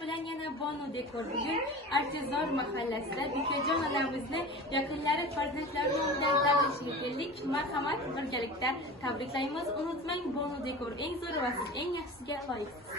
bilan yana Bonu Dekor bugun Artezor mahallasida Bekajon onamizni yaqinlari farzandlari nomidan tabriklayga keldik. Marhamat, birgalikda tabriklaymiz. Unutmang, Bonu Dekor eng zo'r va siz eng yaxshisiga loyiqsiz.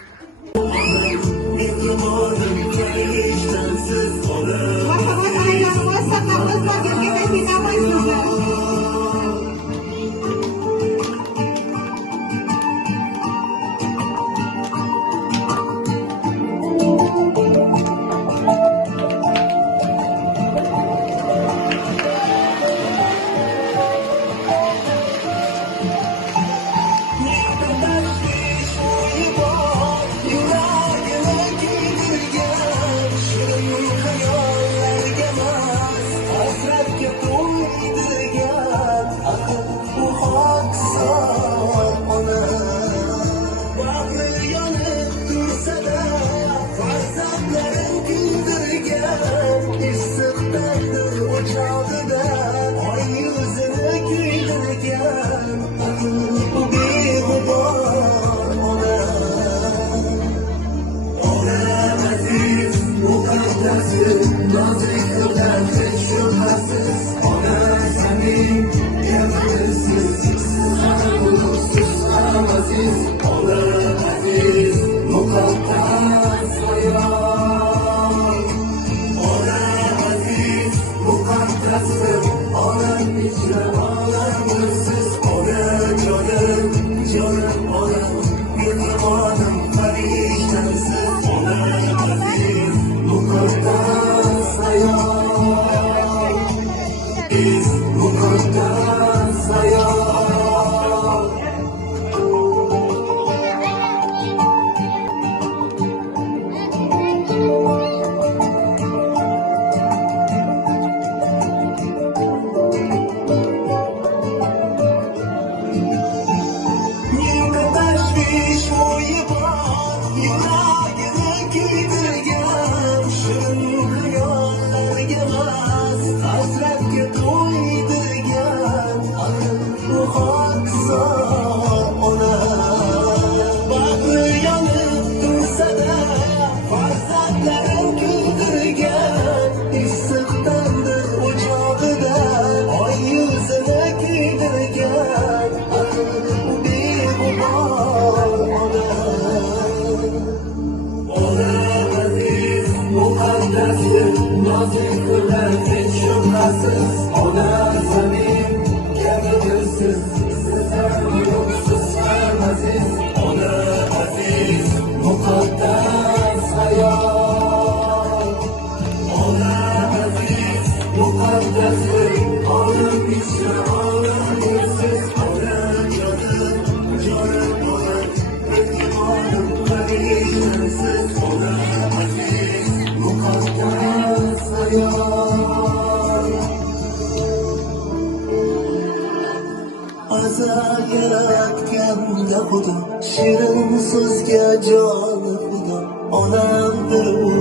Yaratganda Xudo, shirin so'zga joni Xudo, onamdir u,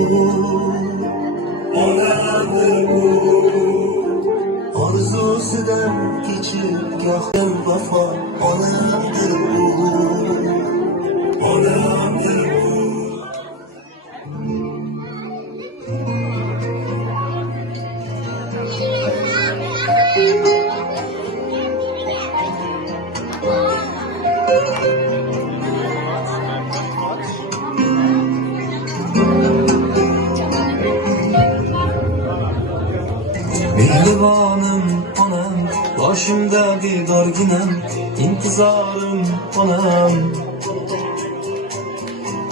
onamdir u. Orzusidan kechirgan vafo, onamdir u, onamdir u. Mehribonim onam, boshimdagi dorginam, intizorim onam.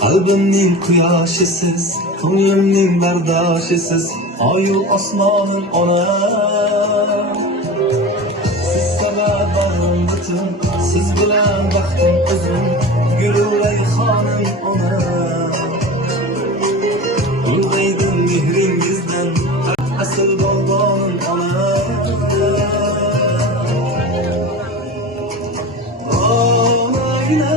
Qalbimning quyoshisiz, ko'nglimning bardoshisiz, oyu osmonim onam. Siz sabab bag'rim butun, siz bilan baxtim uzun, gulu rayhonim onam. Ulg'aydim mehringizdan, asl bolbonim onam. Onagina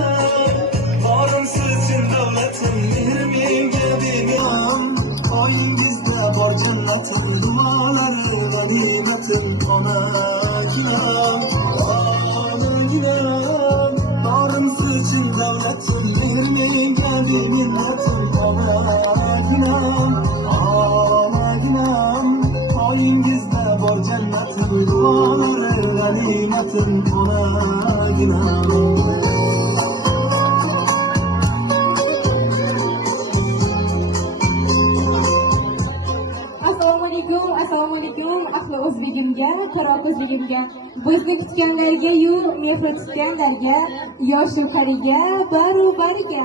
borim sizin davlatim, mehr menga begon. Oyingizda bor jannatim, duolari va ne'matim onagina. Onagina borim sizin davlatim, mehr menga begon. Ko'zga tutganlarga yo'l mehr tutganlarga, yoshu qariga, baru-bariga,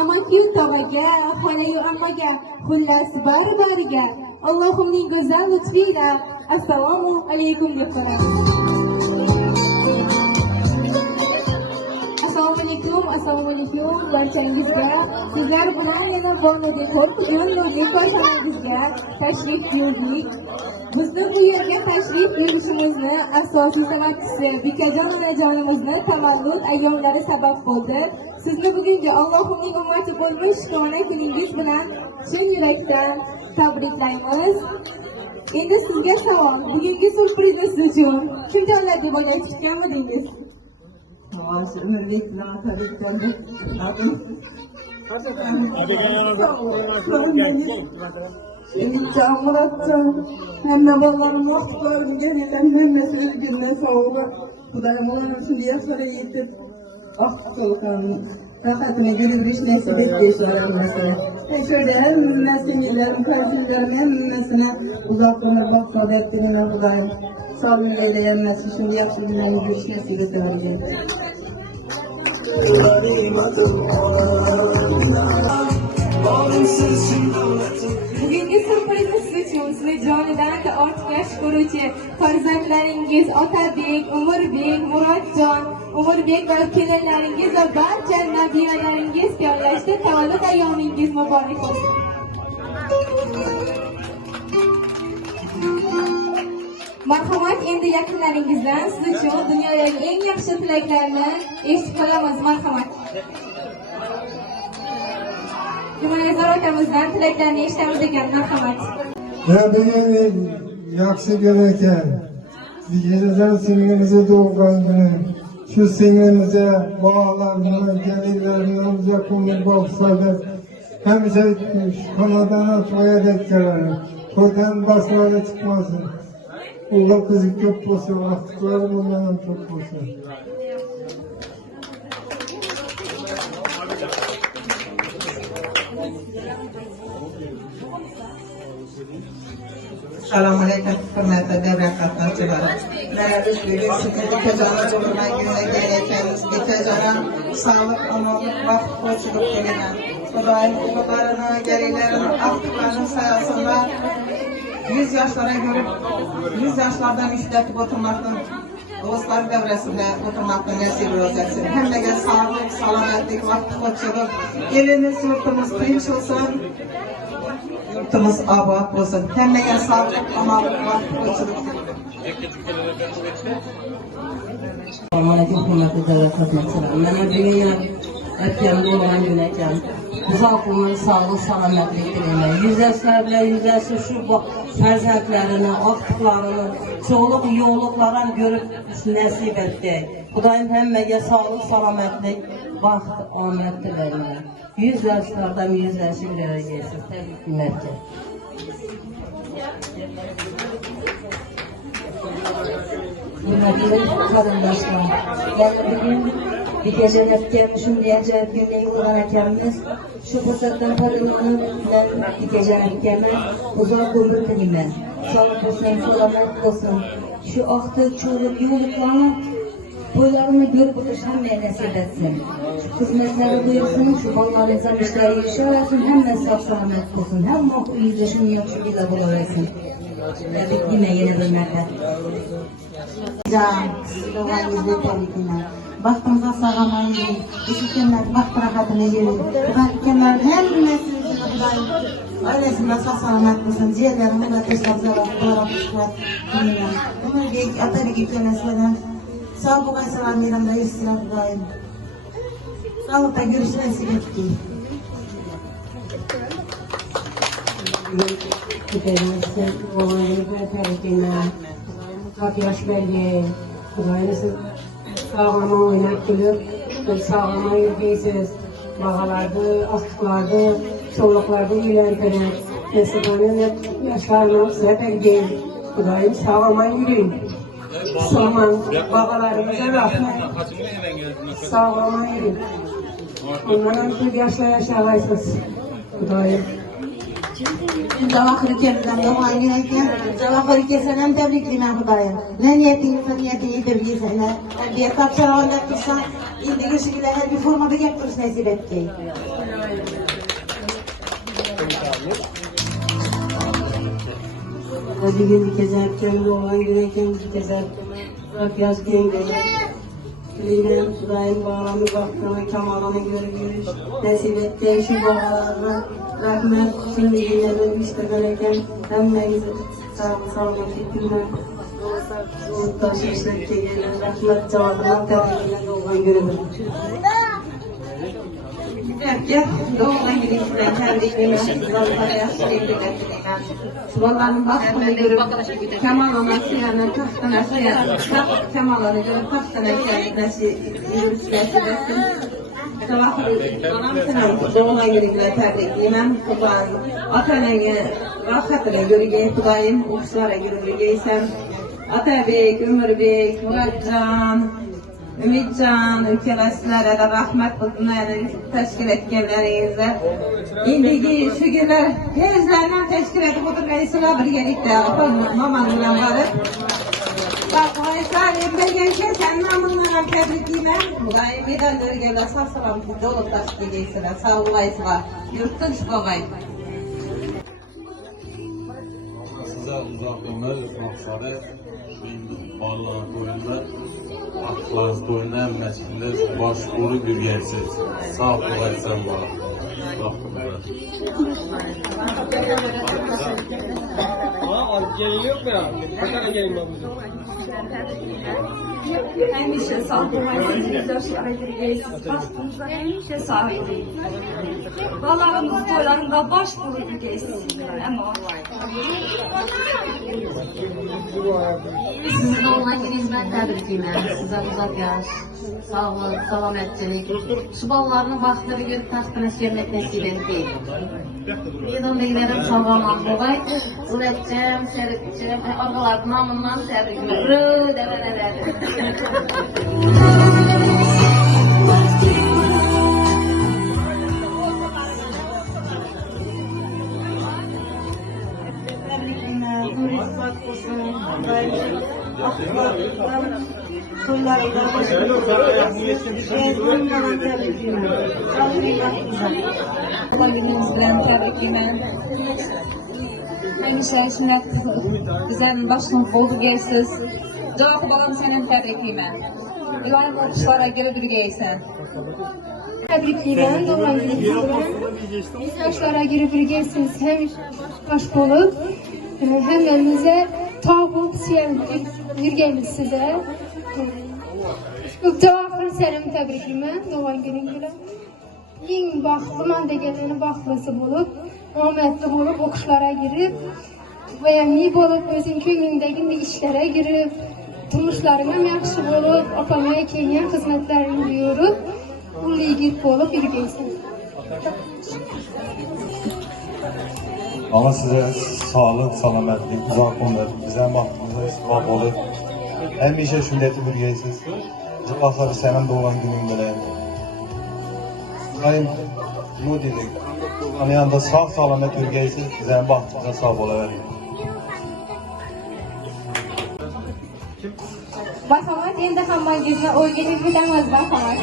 amakiyu tog'aga, xolayu ammaga, xullas bari-bariga, Allohimning go'zal lutfiyle assalomu alaykum deb so'rayman. Assalomu alaykum barchangizga. Sizlar bilan yana Borno-Dekor bugun ko'rsanangizga tashrif buyurdik. Bizni bu yerga tashrif buyurishimizni asosiy sababchisi Bikajon onajonimizni tavallud ayyomlari sabab bo'ldi. Sizni bugungi Allohning ummati bo'lmish shukrona kuningiz bilan chin yurakdan tabriklaymiz. Endi sizga savol, bugungi surprizingiz uchun kim jonlar deb o'ylab chiqqanmidingiz? Muratcan, hamma bolalarım vaqtlarim gereken hemmesi üzgünle soğuğa. Kudayım olanım şimdi yaşlara yetip, akılkan, rakatını gülübürüş nesip etkileşlerim mesela. Şöyle hemmesinilerim, karşılarım hemmesine uzaklanır bakmadı ettiğine kudayım. Sağlığın eyleyemezsin, şimdi yakşı güzel gülüş nesip etkileşlerim. Bugungi surprizingiz uchun sizni jonidan ortiqcha ko'ruvchi farzandlaringiz Otabek, Umirbek, Murodjon, Umirbek va kelinlaringiz va barcha nabiyalaringiz tayyorlashda tavallud ayyomingiz muborak bo'lsin. Marhamat, endi yaqinlaringizdan siz uchun dunyodagi eng yaxshi tilaklarni eshitib qolamiz. Marhamat. Jumanazar otamizdan tilaklarni eshitamiz ekan. Marhamat. Bugun yaxshi kun ekan. Biginizdan singlimizni tug'ilgan kuni. Shu singlimizni bolalar bilan kelinlar bilan ko'ngil bag'ishladi. Hamisha xonadan so'yadek keladi. To'ydan basmala chiqmasin. Ular qizi ko'p bo'lsin, vaqtlari bundan ham ko'p bo'lsin. Assalomu alaykum, hurmatli davra qatnashchilari. Mana biz bugun sizni Bikajonga tug'ilgan kunga kelganmiz. Bikajon sog'lik, omonlik, vaqt qo'shilib kelgan. Xudoyim o'g'illarini, garinglarini, aftiqlarini sayosida 100 yoshlarga ko'rib, 100 yoshlardan ishlatib o'tirmoqdan, do'stlar davrasida o'tirmoqdan nasib bo'lsin. Hammaga sog'lik, salomatlik, vaqt qo'shilib, elimiz, yurtimiz tinch bo'lsin. Yurtimiz obod bo'lsin. Hammaga sog'lik, omonlik, vaqt qo'shilib. Assalomu alaykum, hurmatli davlat xizmatchilari. Mana bugun aytgan bo'lgan kun ekan. Uzoq umr, sog'lik, salomatlik tilayman. Yuzlashlar bilan yuzlashib shu farzandlarini, oqtiqlarini, cho'liq yo'liqlarni ko'rib nasib etdi. Xudoyim hammaga sog'lik, salomatlik, baxt, omad tilayman. Yuzlashlardan yuzlashib berasiz. Tabriklarga. Hurmatli qarindoshlar, yana bugun Bikajon akam shunday ajoyib kunda yo'qolgan akamimiz, shu fursatdan foydalanib bilan Bikajon akamga uzoq umr tilayman. Sog' bo'lsin, salomat bo'lsin. Shu oqtiq cho'lib yo'liqlarni bo'ylarini ko'rib o'tish hammaga nasib etsin. Shu xizmatlari buyursin, shu bolalarimizdan ishlari yurishsin, hammasi sog' salomat bo'lsin. Hamma uyida shunday yaxshi kunda bo'laversin. Tabriklayman yana bir marta. Sizlarga tabriklayman. Baxtimizga sog'amaylik, eshitganlar baxt rohatini yeylik. Xudoyimlar hammasi Xudoyim oilasini sog' bo'lsin. Jiyanlarim ular tashlab zaroq qilib qo'ygan. Umirbek Otabek ikkalasidan sog' bo'lgansalar meramda yursinlar Xudoyim. Sog'likda yurish nasib etsin. Giderimizin olayını terkine, kaç yaş belli, Xudoyimiz sağlama oynab kulib, sağlama yurgaysiz, bog'alarni, ostiqlarni, cho'liqlarni uylantirib, nasibani yoshlarni sizlab bergin. Xudoyim sağlama yuring. Salman, bog'alarimizga rahmat. Sağlama yuring. Ondan ham ko'p yoshlar yashaysiz. Xudoyim Cevahir kendimden doğan güneyken, Cevahir kesenem tebrikliyim Hudayım. Ne niyetiyse niyetidir gizene. Bir tapşırağında tutsa, indiki şekilde her bir formada yaptırış nasip etti. Bir gün bir kez erken doğan güneyken bir kez erken yaz gengeyle. Bilgilerim Hudayım bağlamı baktığına kamalını görüyoruz. Nasip etti şu bağlarına. Rahmet şimdi günlerim işte böyleken hemmenizi sağlık ettiğimden taşışlık gelir. Rahmet cevabından tebrikler doğan günüdür. Gel, doğan güneyken tebriklerim. Suvallarının baktığını görüp kamalına siyana tahtına siyana kamalını görüp tahtına siyana yürüsüne sebeptim. Doğan günüyle tebrikliyim. Atana'ya rahatına görüge Hudayım uçlara görügeysem Atabek, Ömürbek, Muratcan, Ümitcan, ülkelaşlara da rahmet kılınları teşkil etkenlerinize indiki şu günler tezlerden teşkil edip oturmayısına bir gelikte mamanından varıp bak Muayesler belgençe sen namınlarla tebrikliyim. Mudayım medalleri geldi sağ salam sizde olup teşkil edilsinler. Sağ olayısılar. Yurttun şüphavayım. Size uzak ömür mahşarı şimdi Allah'ın koyunda aklarınız koyunda emmeçinde başvuru gürgensiz sağ olaysan var. Gelin yok mu ya? Ne kadar gelin var bizim? Hemşe sağlıklı yaşayabiliriz. Baktığımızda hemşe sahibiyiz. Balarımız toylarında başvururuz. Ama sizin olan gününüzden tebrikliyim. Size uzak yaş, sağlık, selametçilik. Şu ballarını baktırı görüp tahtına sürmek nasip edeyim. Yedim bilgilerim sağlamak kolay. Üreteceğim, seyredeceğim. Arkalardan namından tebrikler. Rı deveneler. Hemşe şimdi güzel başlık oldu gelsiz. Cevabı bakalım senin tebrikliyim. İlayim okuşlara göre bir geysen. tebrikliyim. Doğan gününüzden. Yaşlara girip bir gelsiniz. Hemşe baş olup hemmemize tağut sevdik. Yürgemiz size. Cevabını senin tebrikliyim. Doğan gününüzden. Yin baxtlı, məndə gələni baxlısı olub, omədli olub, oxuşlara girib, vəyəmliyib olub, özün köyündəki işlərə girib, turmuşlarına yaxşı olub, apamaya keyniyyən xizmətlərini duyurub, bu ligir olub, bir geysin. Ama size sağlık, salametlik, uzak ömür, bize baktığınızda istifak olur. Hemşe şündeti bürgeysiz. Cıvakları senin doğan günün böyle. Ayım bu dedik. Hani yanında sağ salamet ürgeysiz bize baktığınızda sağ olayım. Basamak endi hammangizga o'rgatib ketamiz basamak.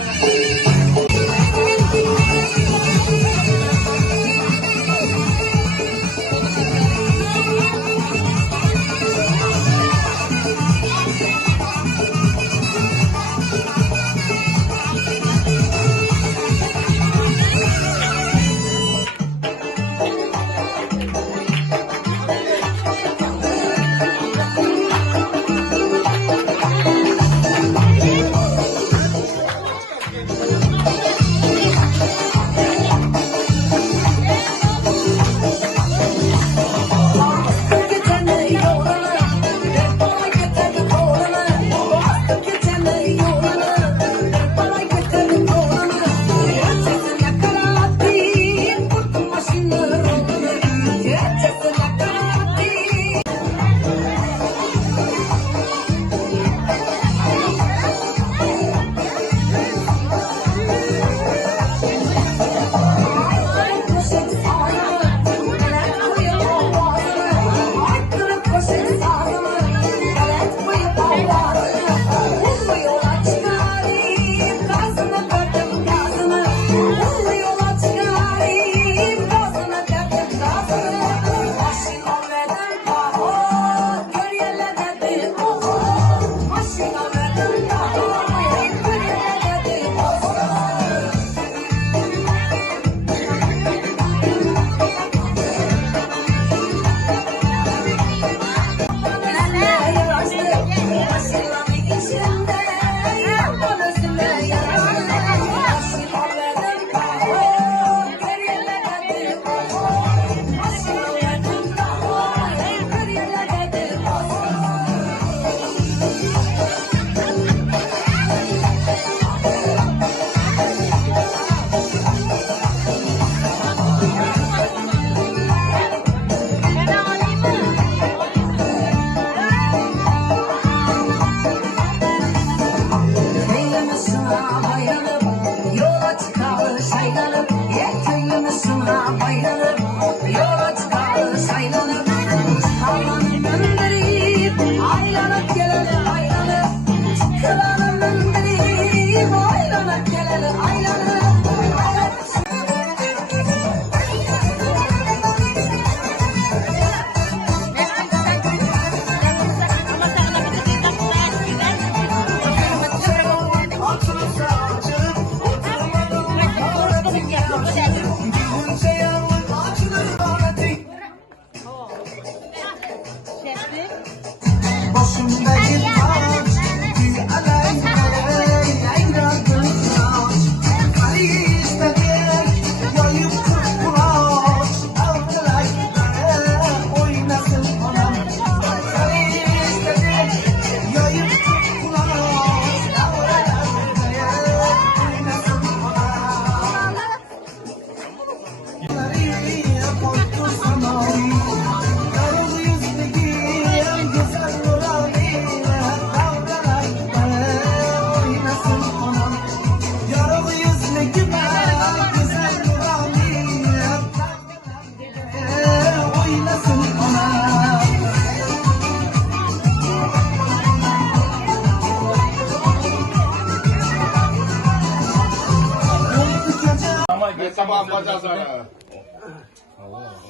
sana.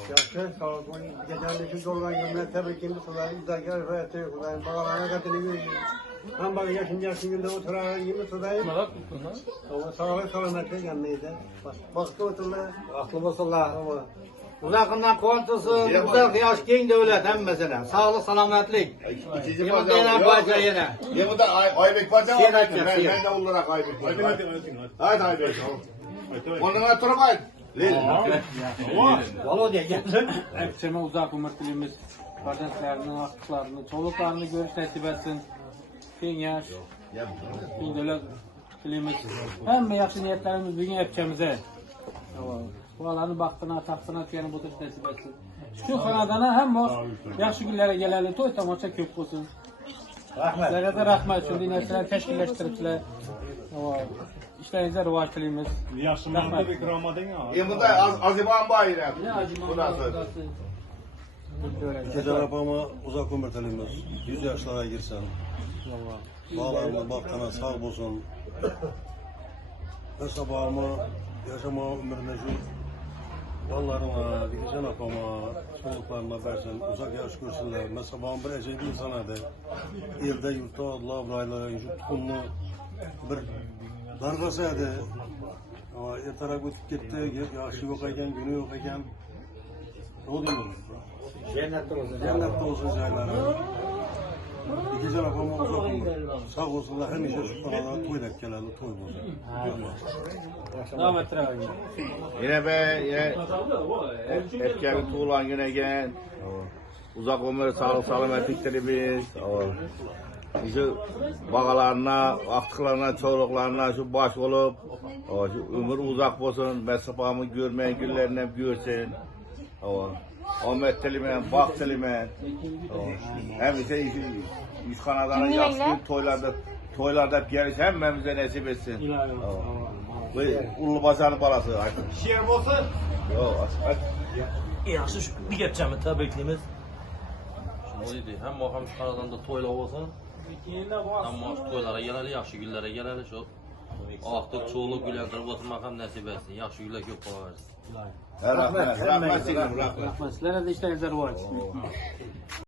Yaxşı, sağ olun. Gecənin dolğan günlər təbii ki, sulayım, zəkər və ətəyi sulayım. Bağlarına qatını göreyim. Ben bak yaşın günde oturan gibi sulayım. Ama sağlık salametli yanlıydı. Baktı oturlar. Aklı basırlar. Uzakından korktusun, uzak yaş gen devlet hem mesela. Sağlık, salametlik. İkinci Yine gelen baca yine. Yine de Aybek Paşa Sen var. açın, sen. Ben de olarak Aybek Paşa. Hadi Aybek. Onunla durmayın. Volodya gelsin. Hepsine uzak ömür dilimiz, kardeşlerinin, aktıklarını, çoluklarını görüş nasip etsin. Fin yaş, fin devlet dilimiz. Hem yaxşı niyetlerimiz bugün hepçemize. Buraların baktığına, tahtına tüyeni bu tür nasip etsin. Şu kanadana hem var, yaxşı günlere geleli toy tamaşa köp olsun. Sizlere de rahmet, şu dinleyiciler teşkilleştiripler. İşlerinize rıvaç dilimiz. Yaxşı məndə bir kramadın ya. Yine de Aziban bayram. Bu nasıl? Gece arabama uzak ömür dilimiz. 100 yaşlara girsen. Bağlarıma baktığına sağ olsun. Ve sabahıma yaşama ömrümüzü yollarına, dikişen apama, soluklarına versin, uzak yaş görsünler. Mesela bir eceli insanadı. Evde yurtta Allah burayla, yurtkunlu bir dargasaydı. Ama ertarak ötüp gitti, yaşı yok iken, günü yok iken. O değil mi? Cennette olsun şeyleri. İki apama uzak ömür. Sağ olsunlar, hem işe şu paralar toydak geleli, toy bozulur. Devam ettir abi. Yine be, yine Efkâr'ın tuğulan yine gel. Uzak ömür, sağlık, salametliklerimiz. Şu bağalarına, aktıklarına, çoluklarına şu baş olup, şu ömür uzak olsun, mesafamı görmeyen günlerini hep görsün. Ahmet Telimen, Bak Telimen. Hem ise iş kanadına yaksın, toylarda hep geliş hemmemize nasip etsin. Bu Ulu Bazar'ın balası artık. Şiir olsun. Yok, Yaxşı bir geçeceğimi təbrikliyimiz. Şimdi hem bakım şu kanadan da toyla olsun. Ama şu toylara geleli, yaxşı günlere geleli şu. Artık çoğuluk gülendirip oturmak hem nasip etsin. Yaxşı güller yok bana versin. rahmet. Sizlere de işlerinize rıvaç.